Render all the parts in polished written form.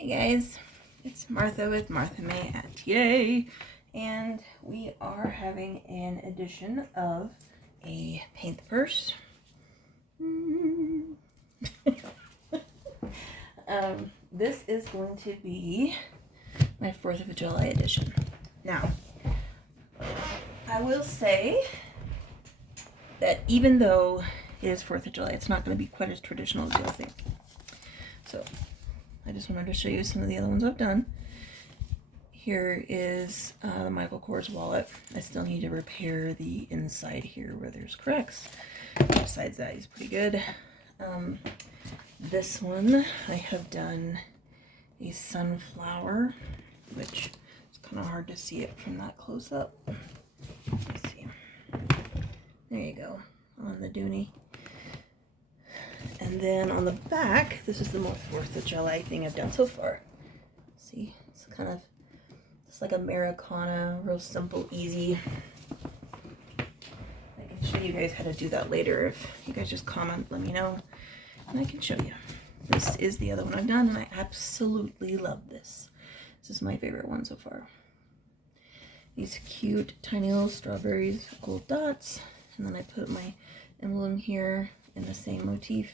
Hey guys, it's Martha with Martha May Atelier, and we are having an edition of a paint purse. This is going to be my 4th of July edition. Now, I will say that even though it is 4th of July, it's not going to be quite as traditional as you'll think. So, I just wanted to show you some of the other ones I've done. Here is Michael Kors wallet. I still need to repair the inside here where there's cracks. Besides that, he's pretty good. This one, I have done a sunflower, which is kind of hard to see it from that close up. Let's see. There you go, on the Dooney. And then on the back, this is the most 4th of July thing I've done so far. See, it's kind of just like Americana, real simple, easy. I can show you guys how to do that later. If you guys just comment, let me know, and I can show you. This is the other one I've done, and I absolutely love this. This is my favorite one so far. These cute, tiny little strawberries, gold dots, and then I put my emblem here in the same motif.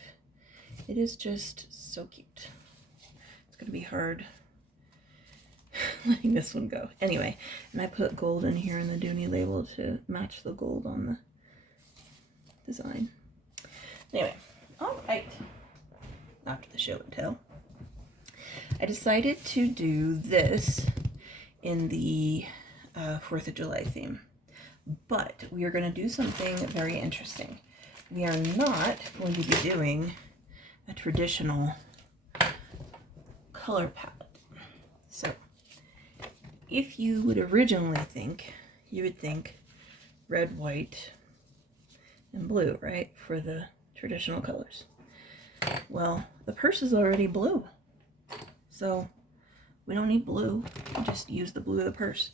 It is just so cute. It's gonna be hard letting this one go. Anyway, and I put gold in here in the Dooney label to match the gold on the design. Anyway, all right. After the show and tell, I decided to do this in the 4th of July theme, but we are going to do something very interesting. We are not going to be doing a traditional color palette. So if you would originally think, you would think red, white, and blue, right, for the traditional colors. Well, the purse is already blue, so we don't need blue. We just use the blue of the purse.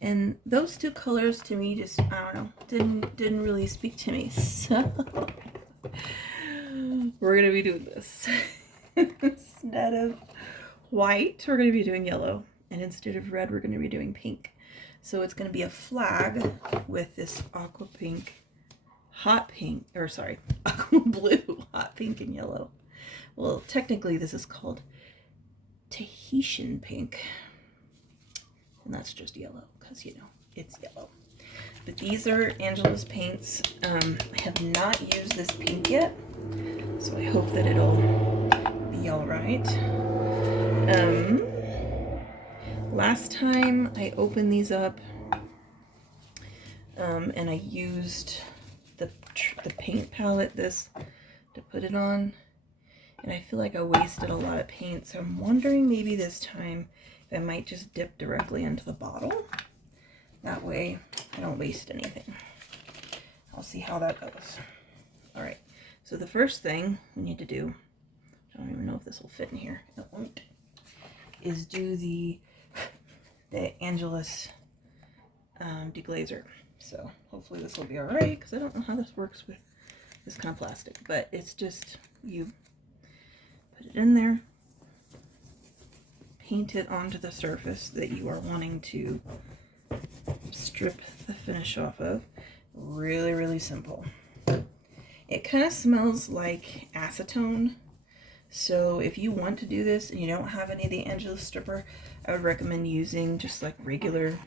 And those two colors to me just, I don't know, didn't really speak to me. So we're gonna be doing this. Instead of white, we're gonna be doing yellow, and instead of red, we're gonna be doing pink. So it's gonna be a flag with this aqua pink, hot pink, or sorry, aqua blue, hot pink, and yellow. Well, technically this is called Tahitian pink, and that's just yellow because, you know, it's yellow. But these are Angela's paints. I have not used this pink yet, so I hope that it'll be all right. Last time I opened these up, and I used the paint palette, this, to put it on, and I feel like I wasted a lot of paint, so I'm wondering maybe this time I might just dip directly into the bottle. That way I don't waste anything. I'll see how that goes. All right, so the first thing we need to do, I don't even know if this will fit in here, it won't, is do the Angela's deglazer. So hopefully this will be all right, because I don't know how this works with this kind of plastic, but it's just, you put it in there, paint it onto the surface that you are wanting to strip the finish off of. Really, really simple. It kind of smells like acetone, so if you want to do this and you don't have any of the Angela stripper, I would recommend using just like regular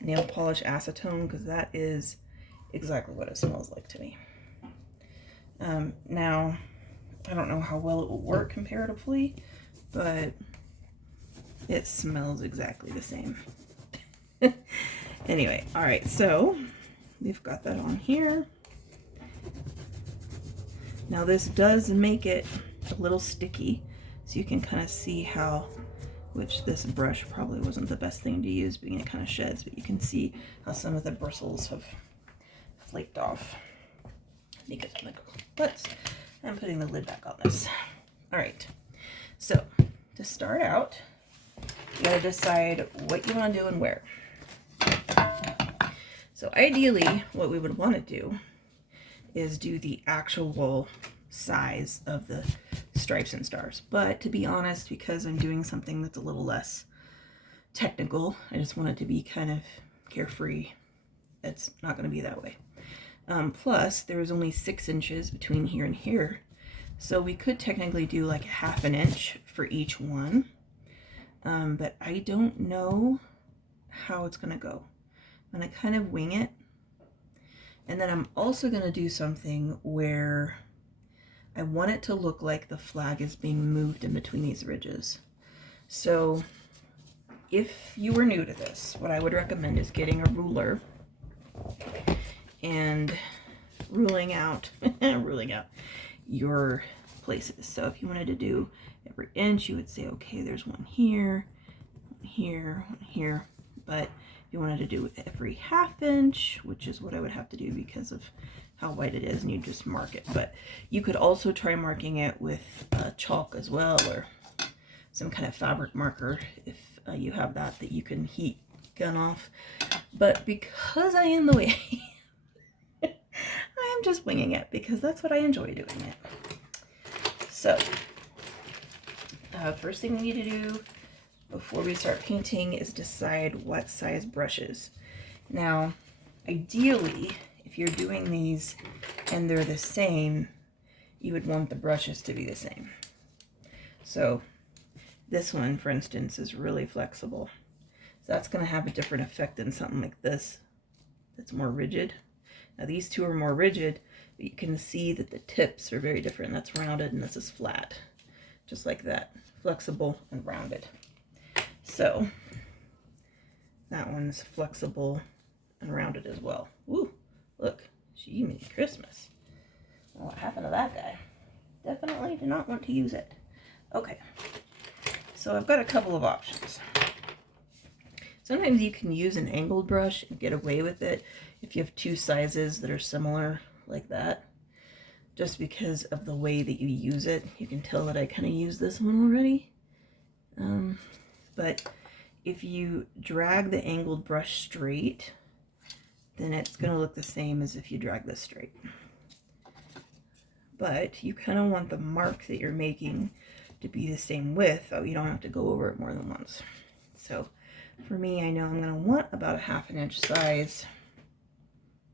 nail polish acetone, because that is exactly what it smells like to me. Now, I don't know how well it will work comparatively, but it smells exactly the same. Anyway, all right, so we've got that on here. Now this does make it a little sticky, so you can kind of see how, which this brush probably wasn't the best thing to use, being it kind of sheds, but you can see how some of the bristles have flaked off because of the guts. I'm putting the lid back on this. All right, so to start out, you gotta decide what you want to do and where. So ideally, what we would want to do is do the actual size of the stripes and stars. But to be honest, because I'm doing something that's a little less technical, I just want it to be kind of carefree. It's not going to be that way. Plus, there was only 6 inches between here and here. So we could technically do like a 1/2 inch for each one. But I don't know how it's going to go. I'm going to kind of wing it. And then I'm also going to do something where I want it to look like the flag is being moved in between these ridges. So if you were new to this, what I would recommend is getting a ruler and ruling out your places. So if you wanted to do every inch, you would say, okay, there's one here, one here, one here. But if you wanted to do every 1/2 inch, which is what I would have to do because of how wide it is, and you just mark it. But you could also try marking it with chalk as well, or some kind of fabric marker if you have that you can heat gun off. But because I am the way I am just winging it because that's what I enjoy doing it. So first thing we need to do before we start painting is decide what size brushes. Now, ideally, if you're doing these and they're the same, you would want the brushes to be the same. So this one, for instance, is really flexible. So that's going to have a different effect than something like this that's more rigid. Now these two are more rigid, but you can see that the tips are very different. That's rounded and this is flat, just like that, flexible and rounded. So that one's flexible and rounded as well. Ooh, look, she made Christmas. Well, what happened to that guy? Definitely did not want to use it. Okay, so I've got a couple of options. Sometimes you can use an angled brush and get away with it if you have 2 sizes that are similar like that. Just because of the way that you use it. You can tell that I kind of used this one already. But if you drag the angled brush straight, then it's going to look the same as if you drag this straight. But you kind of want the mark that you're making to be the same width, so you don't have to go over it more than once. So for me, I know I'm going to want about a 1/2 inch size.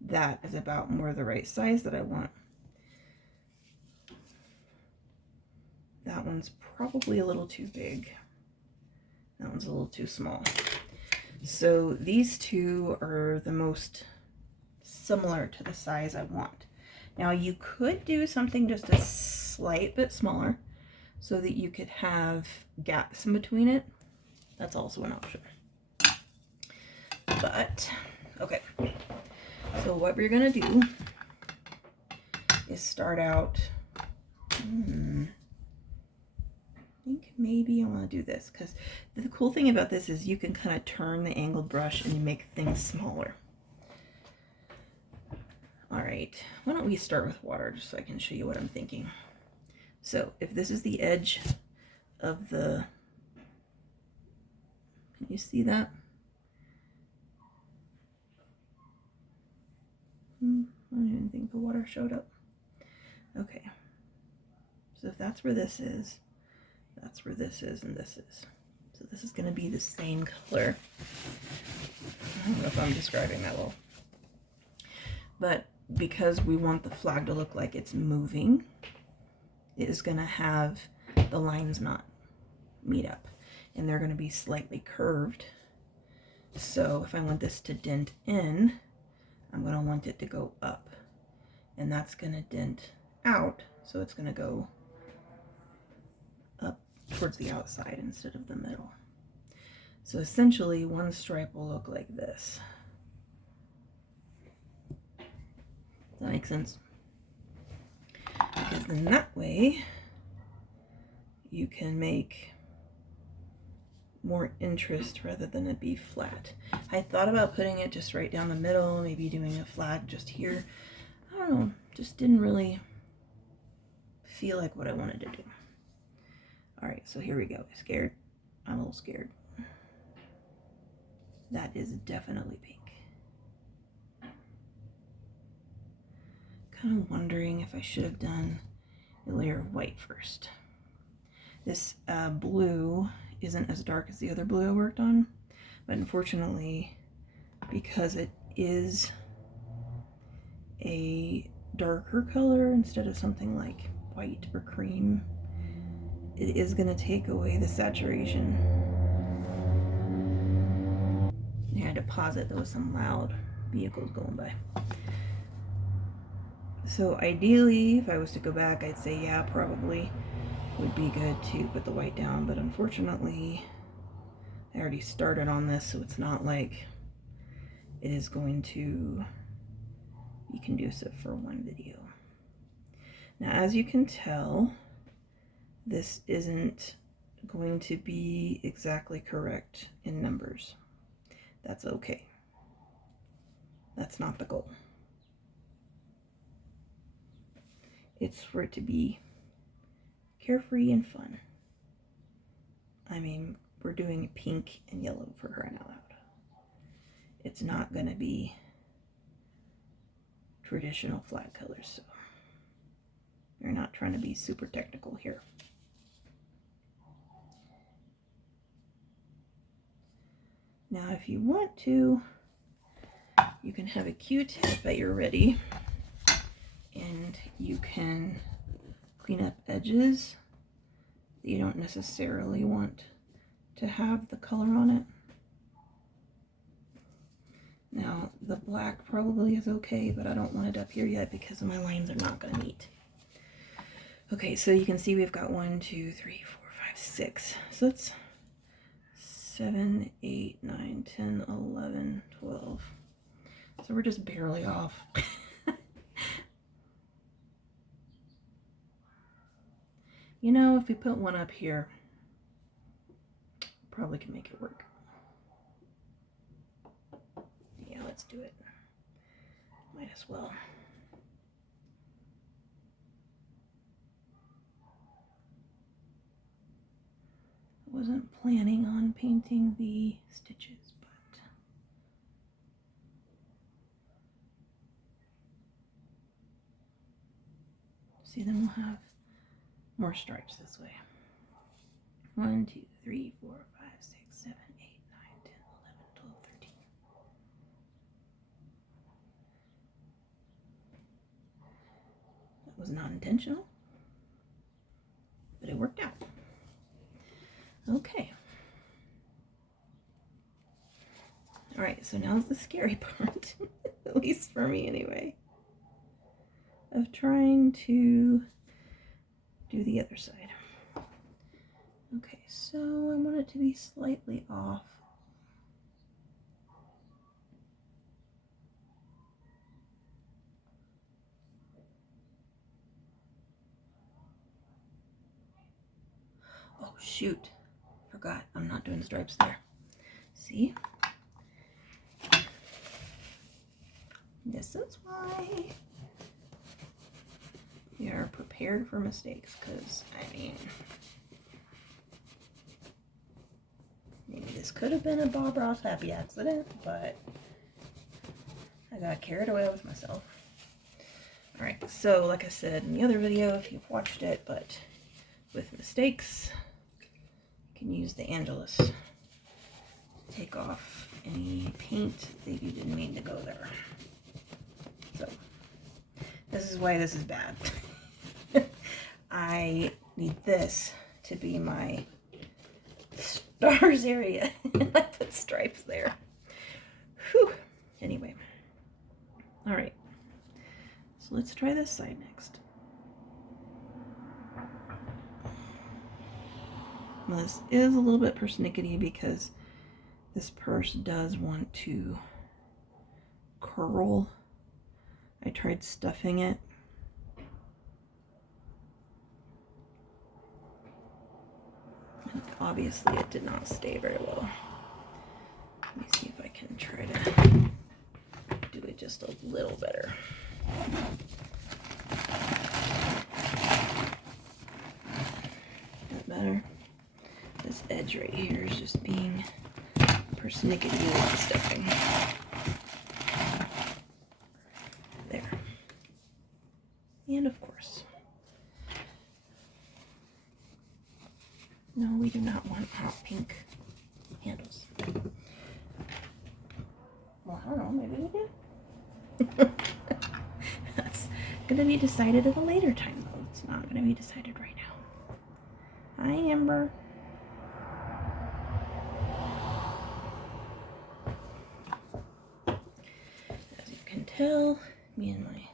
That is about more the right size that I want. That one's probably a little too big. That one's a little too small. So these two are the most similar to the size I want. Now you could do something just a slight bit smaller so that you could have gaps in between it. That's also an option. But, okay. So what we're gonna do is start out, I think maybe I want to do this because the cool thing about this is you can kind of turn the angled brush and you make things smaller. All right, why don't we start with water just so I can show you what I'm thinking. So if this is the edge of the, can you see that? I don't even think the water showed up. Okay, so if that's where this is, that's where this is, and this is. So this is going to be the same color. I don't know if I'm describing that well. But because we want the flag to look like it's moving, it is going to have the lines not meet up. And they're going to be slightly curved. So if I want this to dent in, I'm going to want it to go up. And that's going to dent out, so it's going to go up towards the outside instead of the middle. So essentially one stripe will look like this. Does that make sense? Because then that way you can make more interest rather than it be flat. I thought about putting it just right down the middle, maybe doing a flag just here. I don't know, just didn't really feel like what I wanted to do. All right, so here we go. Scared? I'm a little scared. That is definitely pink. Kind of wondering if I should have done a layer of white first. This blue isn't as dark as the other blue I worked on, but unfortunately, because it is a darker color instead of something like white or cream, it is going to take away the saturation. I had to pause it. There was some loud vehicles going by. So ideally, if I was to go back, I'd say yeah, probably would be good to put the white down, but unfortunately I already started on this, so it's not like it is going to be conducive for one video. Now, as you can tell, this isn't going to be exactly correct in numbers. That's okay. That's not the goal. It's for it to be carefree and fun. I mean, we're doing pink and yellow for crying out loud. It's not going to be traditional flat colors, so we're not trying to be super technical here. Now, if you want to, you can have a Q-tip at your ready, and you can clean up edges that you don't necessarily want to have the color on it. Now, the black probably is okay, but I don't want it up here yet because my lines are not going to meet. Okay, so you can see we've got 1, 2, 3, 4, 5, 6. So that's 7, 8, 9, 10, 11, 12. So we're just barely off. You know, if we put one up here, probably can make it work. Yeah, let's do it. Might as well. I wasn't planning on painting the stitches, but see, then we'll have more stripes this way. 1, 2, 3, 4, 5, 6, 7, 8, 9, 10, 11, 12, 13. That was not intentional, but it worked out. Okay. All right, so now's the scary part, at least for me anyway, of trying to do the other side. Okay, so I want it to be slightly off. Oh shoot, forgot, I'm not doing stripes there. See? This is why we are prepared for mistakes, because, I mean, maybe this could have been a Bob Ross happy accident, but I got carried away with myself. Alright, so like I said in the other video, if you've watched it, but with mistakes, you can use the Angelus to take off any paint that you didn't mean to go there. So, this is why this is bad. I need this to be my stars area, and I put stripes there. Whew. Anyway. Alright. So let's try this side next. Now this is a little bit persnickety because this purse does want to curl. I tried stuffing it. And obviously it did not stay very well. Let me see if I can try to do it just a little better. That better? This edge right here is just being persnickety with the stuffing. There. And of course, not want hot pink handles. Well, I don't know, maybe we do. That's gonna be decided at a later time, though. It's not gonna be decided right now. Hi, Amber. As you can tell, me and my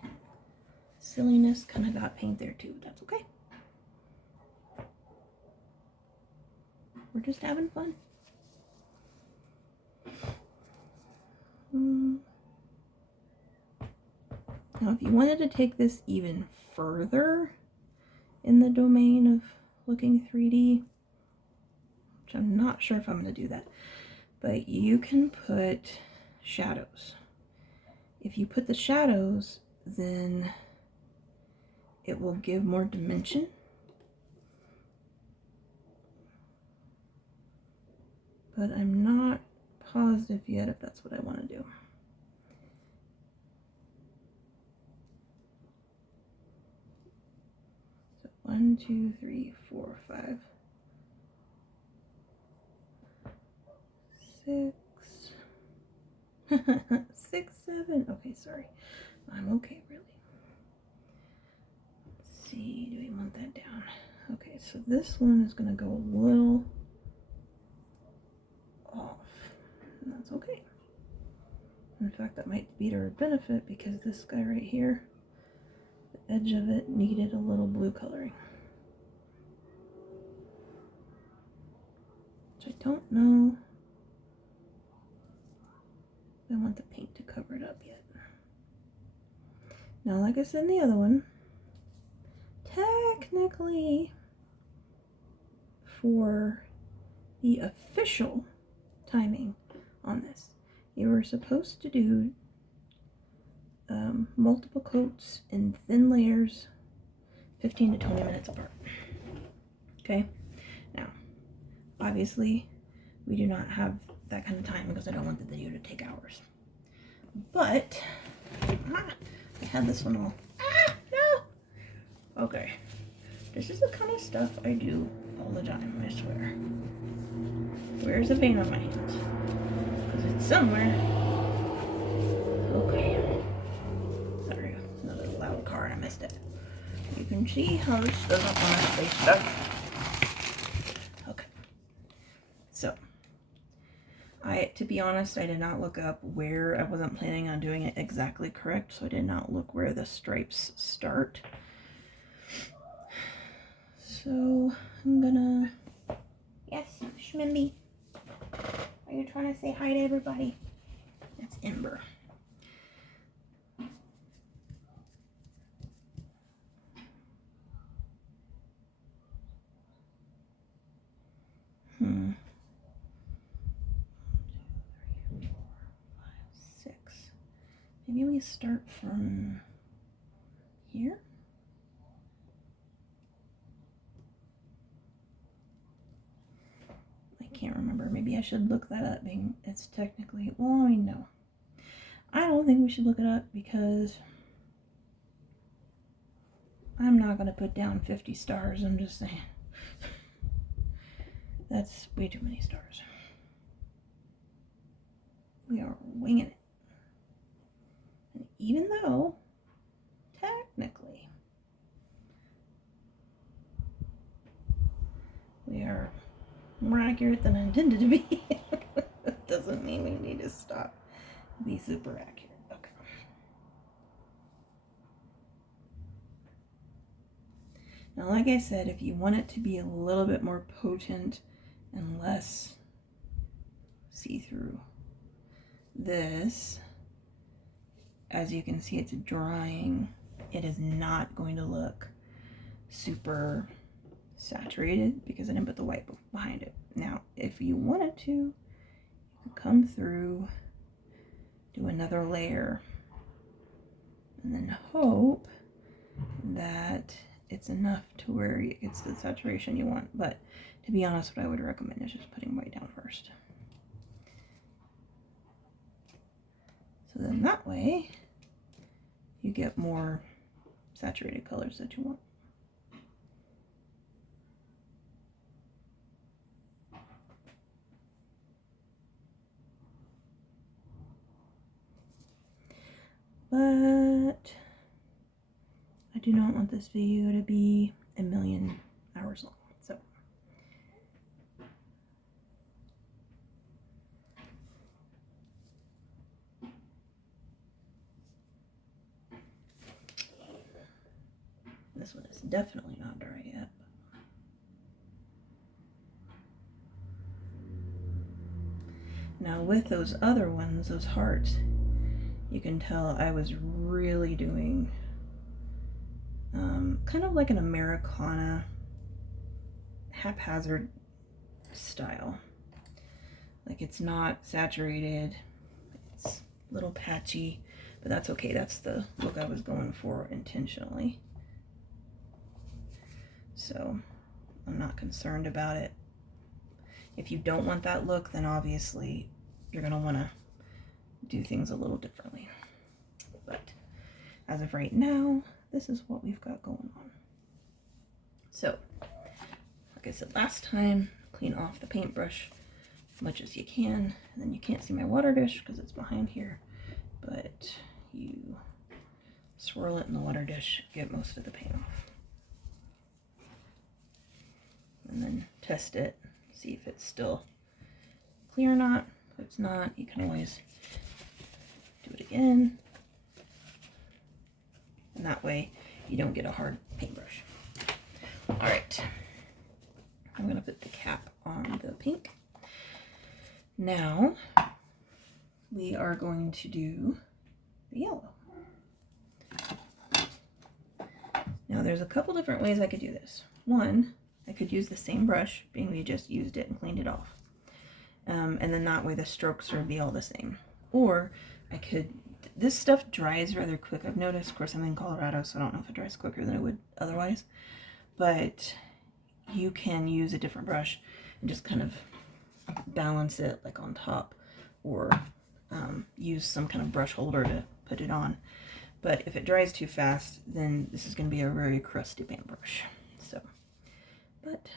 silliness kind of got paint there too, but that's okay. We're just having fun. Now, if you wanted to take this even further in the domain of looking 3D, which I'm not sure if I'm going to do that, but you can put shadows. If you put the shadows, then it will give more dimension. But I'm not positive yet if that's what I want to do. So 1, 2, 3, 4, 5, 6, 6, 7. Okay, sorry. I'm okay, really. Let's see, do we want that down? Okay, so this one is going to go a little off, and that's okay. In fact, that might be to our benefit because this guy right here, the edge of it needed a little blue coloring. Which I don't know if I want the paint to cover it up yet. Now, like I said in the other one, technically for the official timing on this, you were supposed to do multiple coats in thin layers 15 to 20 minutes apart. Okay, now obviously we do not have that kind of time because I don't want the video to take hours, but I had this one all no. Okay, this is the kind of stuff I do all the time, I swear. Where's the paint on my hands? Because it's somewhere. Okay. Sorry, another loud car and I missed it. You can see how this doesn't want to stay stuck. Okay. So, to be honest, I did not look up where, I wasn't planning on doing it exactly correct, so I did not look where the stripes start. So, I'm gonna, yes, Schmimby. Are you trying to say hi to everybody? That's Ember. One, 2, 3, 4, 5, 6. Maybe we start from here? I can't remember. Maybe I should look that up. Being it's technically, well, I know. I don't think we should look it up because I'm not going to put down 50 stars. I'm just saying. That's way too many stars. We are winging it. And even though, technically, we are more accurate than I intended to be, it doesn't mean we need to stop and be super accurate. Okay. Now, like I said, if you want it to be a little bit more potent and less see-through, this, as you can see, it's drying. It is not going to look super saturated because I didn't put the white behind it. Now, if you wanted to, you could come through, do another layer, and then hope that it's enough to where it's the saturation you want. But to be honest, what I would recommend is just putting white down first. So then that way you get more saturated colors that you want. But I do not want this video to be a million hours long. So this one is definitely not dry yet. Now with those other ones, those hearts, you can tell I was really doing kind of like an Americana haphazard style. Like it's not saturated, it's a little patchy, but that's okay. That's the look I was going for intentionally. So I'm not concerned about it. If you don't want that look, then obviously you're going to want to do things a little differently. But as of right now, this is what we've got going on. So, like I said last time, clean off the paintbrush as much as you can. And then you can't see my water dish because it's behind here. But you swirl it in the water dish, get most of the paint off. And then test it, see if it's still clear or not. If it's not, you can always do it again. And that way you don't get a hard paintbrush. All right, I'm gonna put the cap on the pink. Now we are going to do the yellow. Now there's a couple different ways I could do this. One, I could use the same brush, being we just used it and cleaned it off. And then that way the strokes would be all the same. Or I could, this stuff dries rather quick, I've noticed. Of course, I'm in Colorado, so I don't know if it dries quicker than it would otherwise. But you can use a different brush and just kind of balance it like on top, or use some kind of brush holder to put it on. But if it dries too fast, then this is going to be a very crusty paintbrush. So, but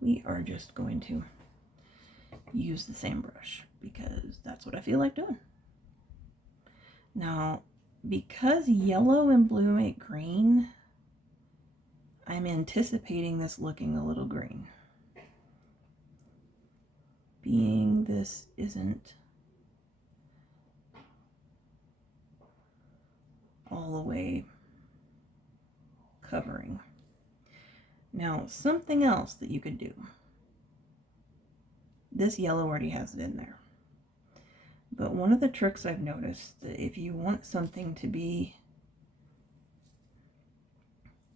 we are just going to use the same brush because that's what I feel like doing. Now, because yellow and blue make green, I'm anticipating this looking a little green. Being this isn't all the way covering. Now, something else that you could do. This yellow already has it in there. But one of the tricks I've noticed, that if you want something to be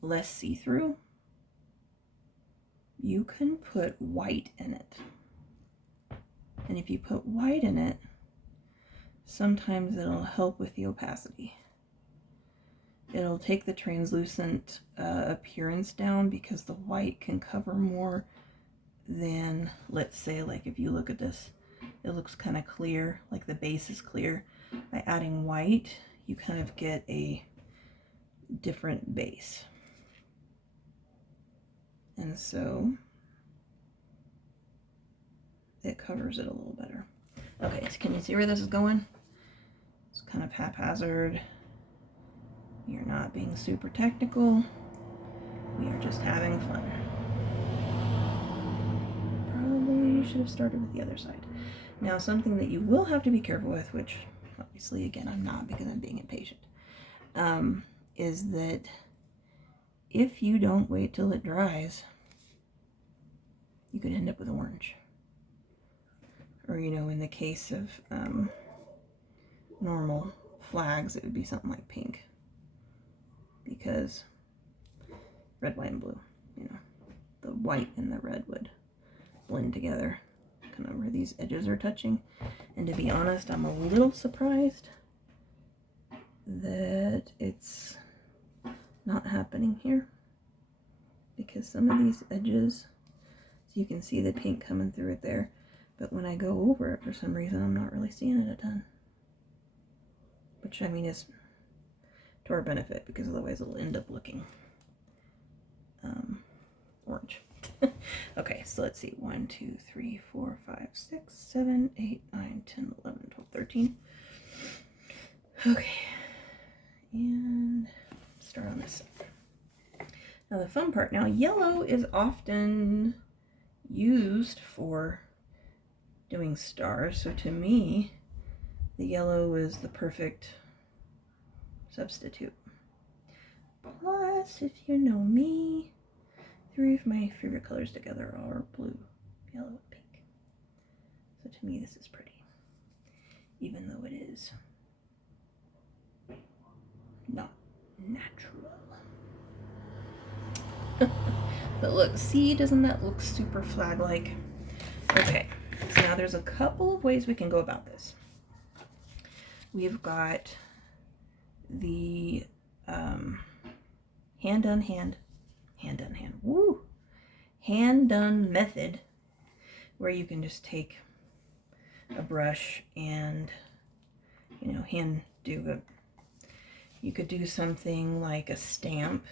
less see-through, you can put white in it. And if you put white in it, sometimes it'll help with the opacity. It'll take the translucent appearance down because the white can cover more than, let's say, like if you look at this, it looks kind of clear, like the base is clear. By adding white, you kind of get a different base. And so it covers it a little better. Okay, so can you see where this is going? It's kind of haphazard. You're not being super technical. We are just having fun. Probably should have started with the other side. Now, something that you will have to be careful with, which obviously, again, I'm not because I'm being impatient, is that if you don't wait till it dries, you could end up with orange. Or, you know, in the case of normal flags, it would be something like pink. Because red, white, and blue, you know, the white and the red would blend together, kind of where these edges are touching. And to be honest, I'm a little surprised that it's not happening here, because some of these edges, so you can see the pink coming through it there, but when I go over it, for some reason, I'm not really seeing it a ton. Which, I mean, is to our benefit, because otherwise it'll end up looking orange. Okay, so let's see. 1, 2, 3, 4, 5, 6, 7, 8, 9, 10, 11, 12, 13. Okay. And start on this side. Now the fun part, now yellow is often used for doing stars, so to me the yellow is the perfect substitute. Plus, if you know me, 3 of my favorite colors together are blue, yellow, and pink. So to me this is pretty, even though it is not natural. But look, see, doesn't that look super flag-like? Okay, so now there's a couple of ways we can go about this. We've got the hand-done method, where you can just take a brush and, you know, hand do it. You could do something like a stamp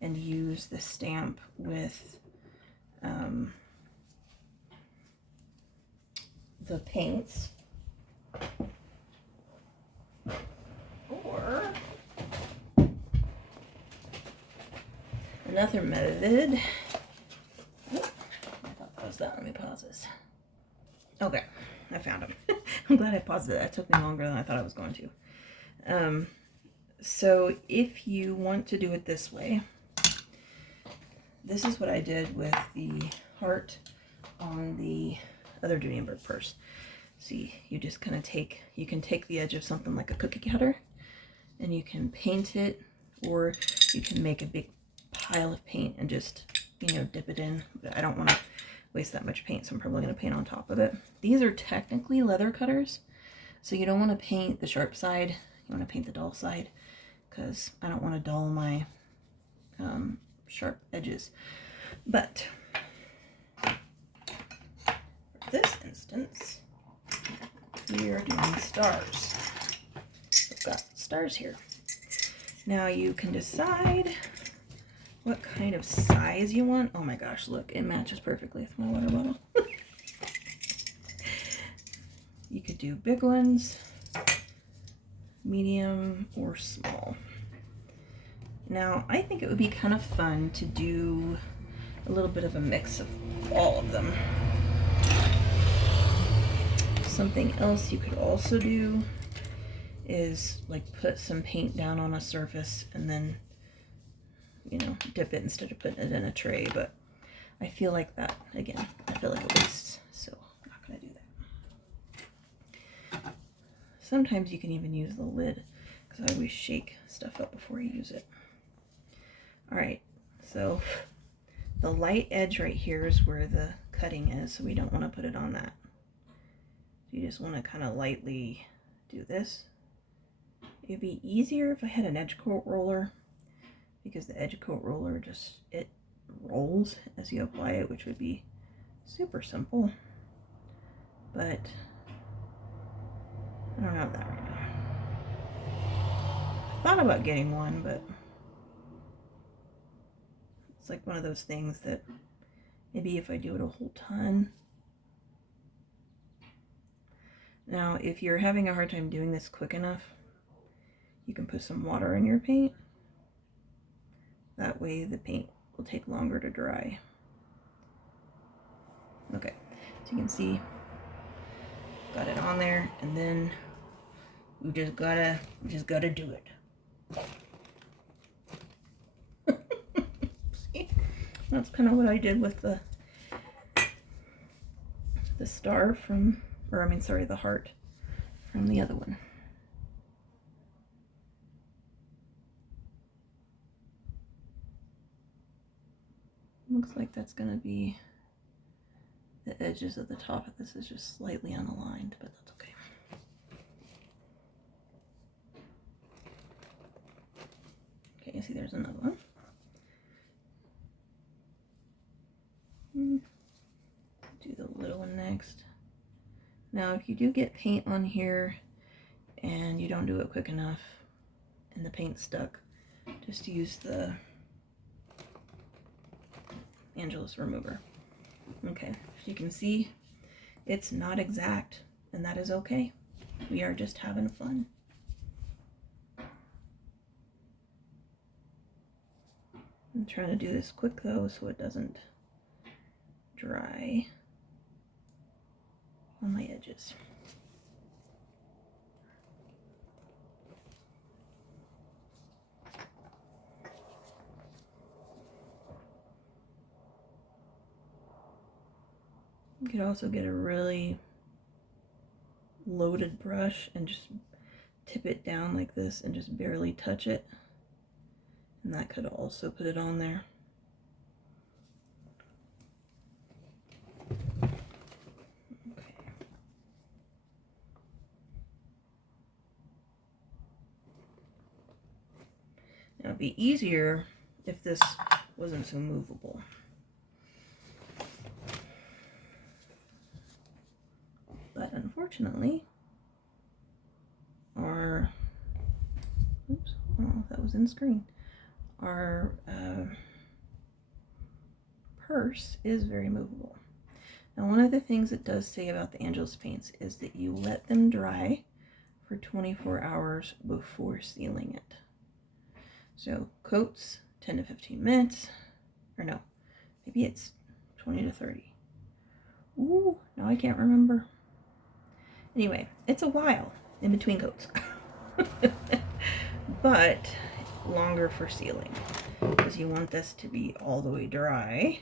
and use the stamp with the paints, or another method. Oh, I thought that was that. Let me pause this. Okay, I found them. I'm glad I paused it. That took me longer than I thought I was going to. So if you want to do it this way, this is what I did with the heart on the other Dooney Bourke purse. See, you just kind of take, you can take the edge of something like a cookie cutter and you can paint it, or you can make a big pile of paint and just, you know, dip it in. But I don't want to waste that much paint, so I'm probably going to paint on top of it. These are technically leather cutters, so you don't want to paint the sharp side, you want to paint the dull side, because I don't want to dull my sharp edges. But for this instance, we are doing stars. We've got stars here. Now you can decide what kind of size you want. Oh my gosh, look, it matches perfectly with my water bottle. You could do big ones, medium, or small. Now, I think it would be kind of fun to do a little bit of a mix of all of them. Something else you could also do is like put some paint down on a surface and then, you know, dip it instead of putting it in a tray. But I feel like that, again, I feel like a waste, so I'm not going to do that. Sometimes you can even use the lid, because I always shake stuff up before you use it. Alright, so the light edge right here is where the cutting is, so we don't want to put it on that. You just want to kind of lightly do this. It'd be easier if I had an edge coat roller, because the edge coat roller just, it rolls as you apply it, which would be super simple. But I don't have that right now. I thought about getting one, but it's like one of those things that maybe if I do it a whole ton. Now, if you're having a hard time doing this quick enough, you can put some water in your paint. That way the paint will take longer to dry. Okay, so you can see, got it on there, and then we just gotta do it. See, that's kind of what I did with the star from, or I mean, sorry, the heart from the other one. Looks like that's gonna be, the edges of the top of this is just slightly unaligned, but that's okay. Okay, you see there's another one. Do the little one next. Now, if you do get paint on here and you don't do it quick enough and the paint's stuck, just use the Angelus remover. Okay, as you can see, it's not exact, and that is okay. We are just having fun. I'm trying to do this quick though so it doesn't dry on my edges. You could also get a really loaded brush and just tip it down like this and just barely touch it. And that could also put it on there. Okay. Now it'd be easier if this wasn't so movable. But unfortunately, our, oops, oh, that was in screen. Our purse is very movable. Now, one of the things it does say about the Angelus paints is that you let them dry for 24 hours before sealing it. So coats 10 to 15 minutes, or no, maybe it's 20 to 30. Ooh, now I can't remember. Anyway, it's a while in between coats. But longer for sealing, because you want this to be all the way dry.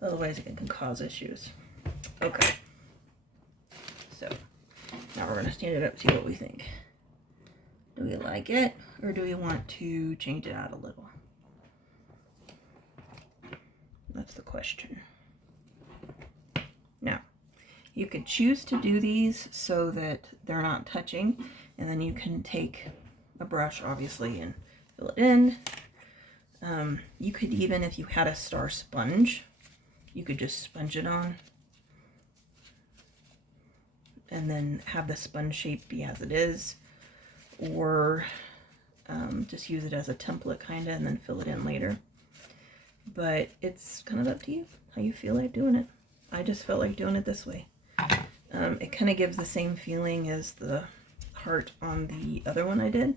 Otherwise it can cause issues. Okay. So now we're going to stand it up, see what we think. Do we like it, or do we want to change it out a little? That's the question. Now, you could choose to do these so that they're not touching, and then you can take a brush, obviously, and fill it in. You could even, if you had a star sponge, you could just sponge it on and then have the sponge shape be as it is, or just use it as a template kind of and then fill it in later. But it's kind of up to you how you feel like doing it. I just felt like doing it this way. It kind of gives the same feeling as the heart on the other one I did.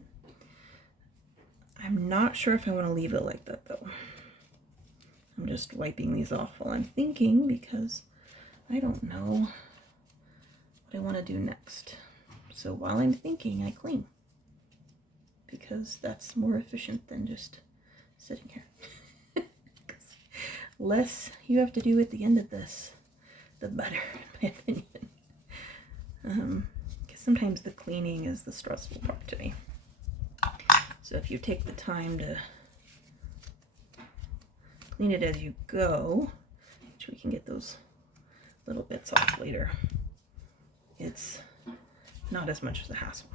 I'm not sure if I want to leave it like that though. I'm just wiping these off while I'm thinking, because I don't know what I want to do next. So while I'm thinking, I clean, because that's more efficient than just sitting here. Less you have to do at the end of this, the better, in my opinion. Because sometimes the cleaning is the stressful part to me. So if you take the time to clean it as you go, which we can get those little bits off later, it's not as much as a hassle.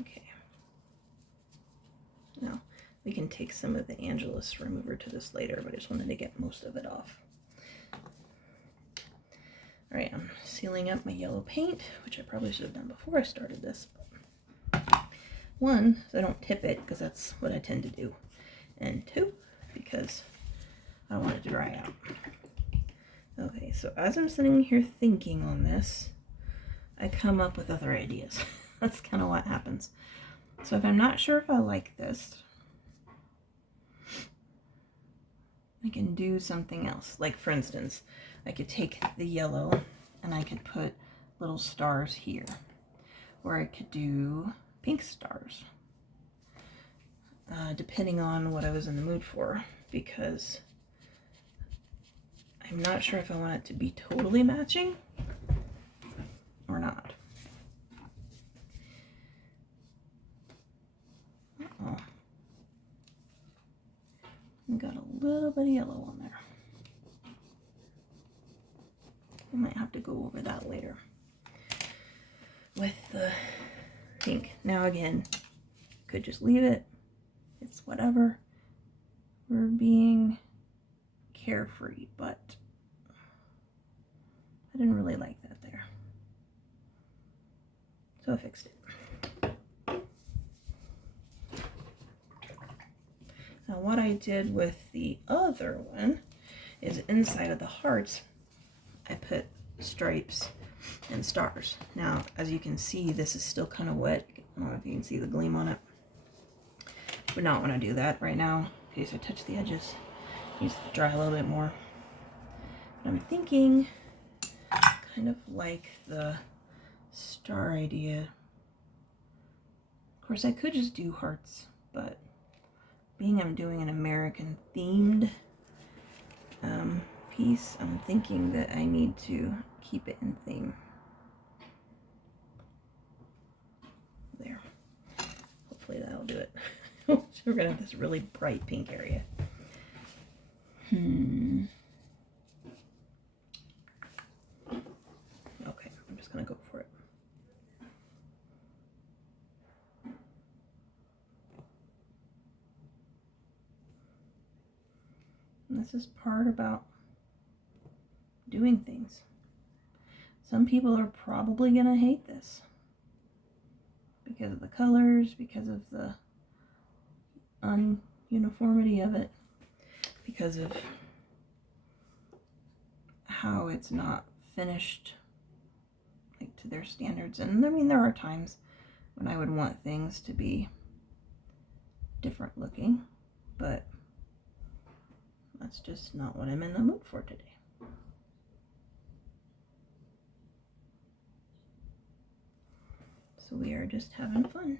Okay. Now, we can take some of the Angelus remover to this later, but I just wanted to get most of it off. All right, I'm sealing up my yellow paint, which I probably should have done before I started this. One, so I don't tip it, because that's what I tend to do. And two, because I want it to dry out. Okay, so as I'm sitting here thinking on this, I come up with other ideas. That's kind of what happens. So if I'm not sure if I like this, I can do something else. Like, for instance, I could take the yellow and I could put little stars here. Or I could do pink stars. Depending on what I was in the mood for. Because I'm not sure if I want it to be totally matching or not. Uh-oh. We got a little bit of yellow on there. I might have to go over that later with the pink. Now again, could just leave it. It's whatever. We're being carefree, but I didn't really like that there. So I fixed it. Now what I did with the other one is inside of the hearts, I put stripes and stars. Now, as you can see, this is still kind of wet. I don't know if you can see the gleam on it. Would not want to do that right now. In case I touch the edges, needs to dry a little bit more. But I'm thinking kind of like the star idea. Of course, I could just do hearts, but being I'm doing an American themed piece, I'm thinking that I need to keep it in theme. There. Hopefully that'll do it. So we're gonna have this really bright pink area. Okay, I'm just gonna go for it. And this is part about doing things. Some people are probably gonna hate this because of the colors, because of the ununiformity of it, because of how it's not finished like to their standards. And I mean, there are times when I would want things to be different looking, but that's just not what I'm in the mood for today. So we are just having fun.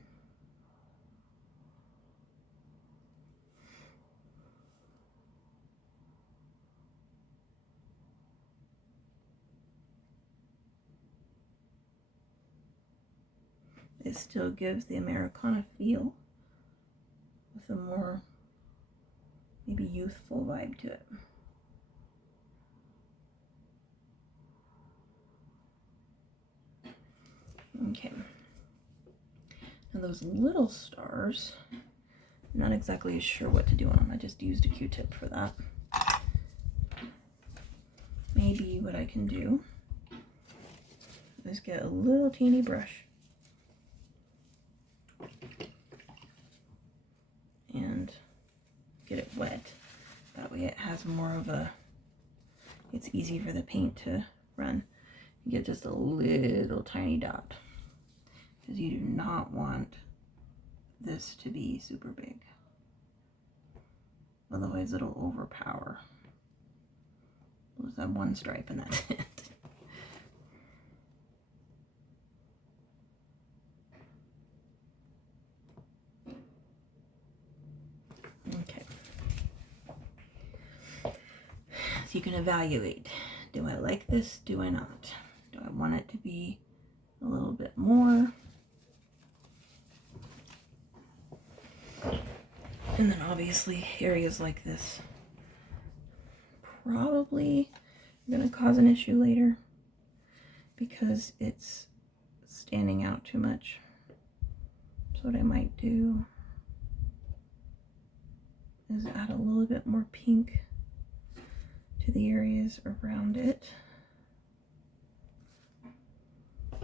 It still gives the Americana feel with a more maybe youthful vibe to it. Okay. Now those little stars, I'm not exactly sure what to do on them. I just used a Q-tip for that. Maybe what I can do is get a little teeny brush and get it wet. That way it has more of a, it's easy for the paint to run. You get just a little tiny dot, because you do not want this to be super big. Otherwise it'll overpower. There's that one stripe and that's it. Okay. So you can evaluate. Do I like this? Do I not? Do I want it to be a little bit more? And then obviously areas like this probably going to cause an issue later because it's standing out too much. So what I might do is add a little bit more pink to the areas around it.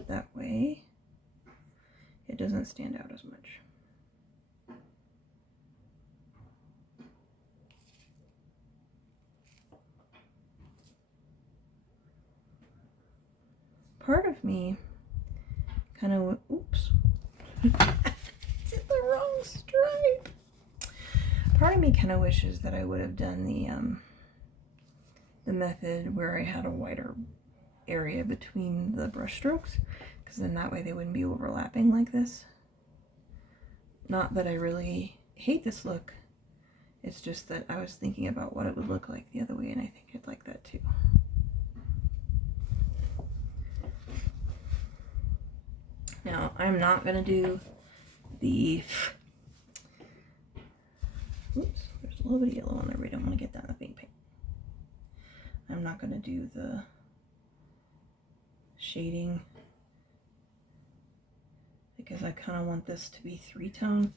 That way it doesn't stand out as much. Part of me kind of, oops, did the wrong stripe. Part of me kind of wishes that I would have done the method where I had a wider area between the brush strokes, because then that way they wouldn't be overlapping like this. Not that I really hate this look, it's just that I was thinking about what it would look like the other way, and I think I'd like that too. Now, I'm not going to do the, oops, there's a little bit of yellow on there. We don't want to get that in the paint. I'm not going to do the shading because I kind of want this to be three-tone,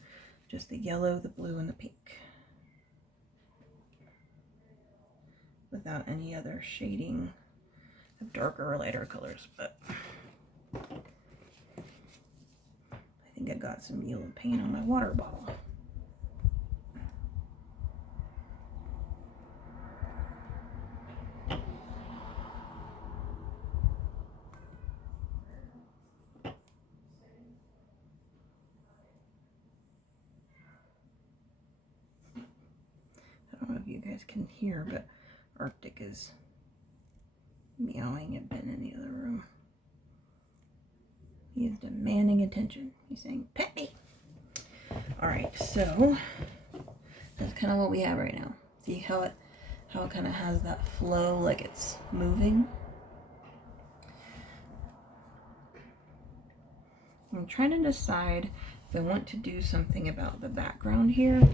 just the yellow, the blue, and the pink, without any other shading of darker or lighter colors, but I think I got some yellow paint on my water bottle. guys can hear, but Arctic is meowing at Ben in the other room. He is demanding attention. He's saying, pet me. Alright, so that's kind of what we have right now. See how it kind of has that flow like it's moving? I'm trying to decide if I want to do something about the background here.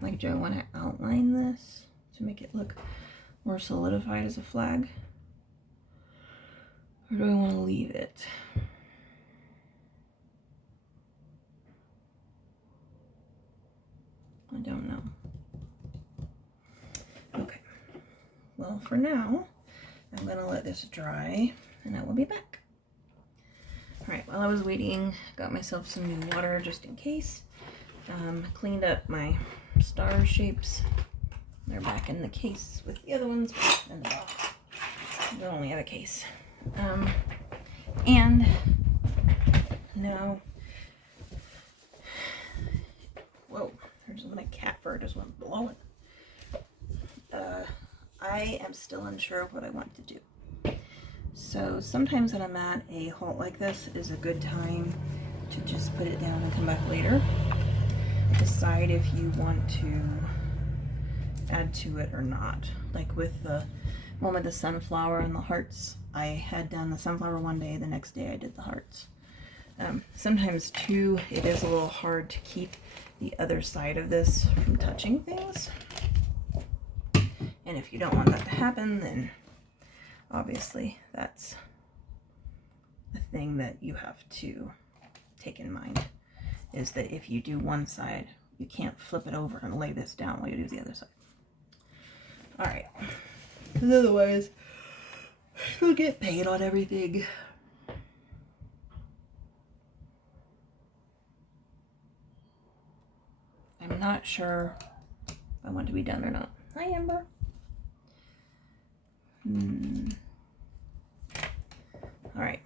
Like, do I want to outline this to make it look more solidified as a flag? Or do I want to leave it? I don't know. Okay. Well, for now, I'm going to let this dry and I will be back. Alright, while I was waiting, got myself some new water just in case. Cleaned up my star shapes. They're back in the case with the other ones in the box. We only have a case. And now, whoa, there's my cat fur just went blowing. I am still unsure of what I want to do. So sometimes when I'm at a halt like this is a good time to just put it down and come back later. Decide if you want to add to it or not. Like with the one with the sunflower and the hearts, I had done the sunflower one day, the next day I did the hearts. Sometimes too, it is a little hard to keep the other side of this from touching things. And if you don't want that to happen, then obviously that's a thing that you have to take in mind, is that if you do one side, you can't flip it over and lay this down while you do the other side. Alright, because otherwise you'll get paid on everything. I'm not sure if I want to be done or not. Hi, Amber. Alright.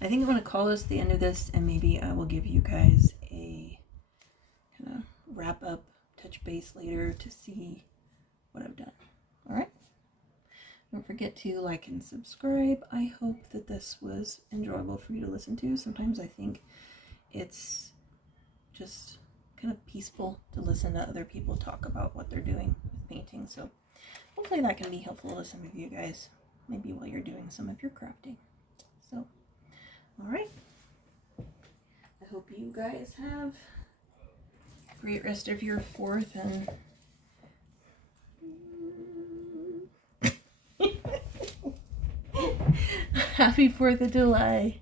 I think I'm going to call this the end of this, and maybe I will give you guys a kind of wrap up, touch base later to see what I've done. Alright? Don't forget to like and subscribe. I hope that this was enjoyable for you to listen to. Sometimes I think it's just kind of peaceful to listen to other people talk about what they're doing with painting. So hopefully that can be helpful to some of you guys, maybe while you're doing some of your crafting. So, alright. I hope you guys have a great rest of your 4th and happy 4th of July.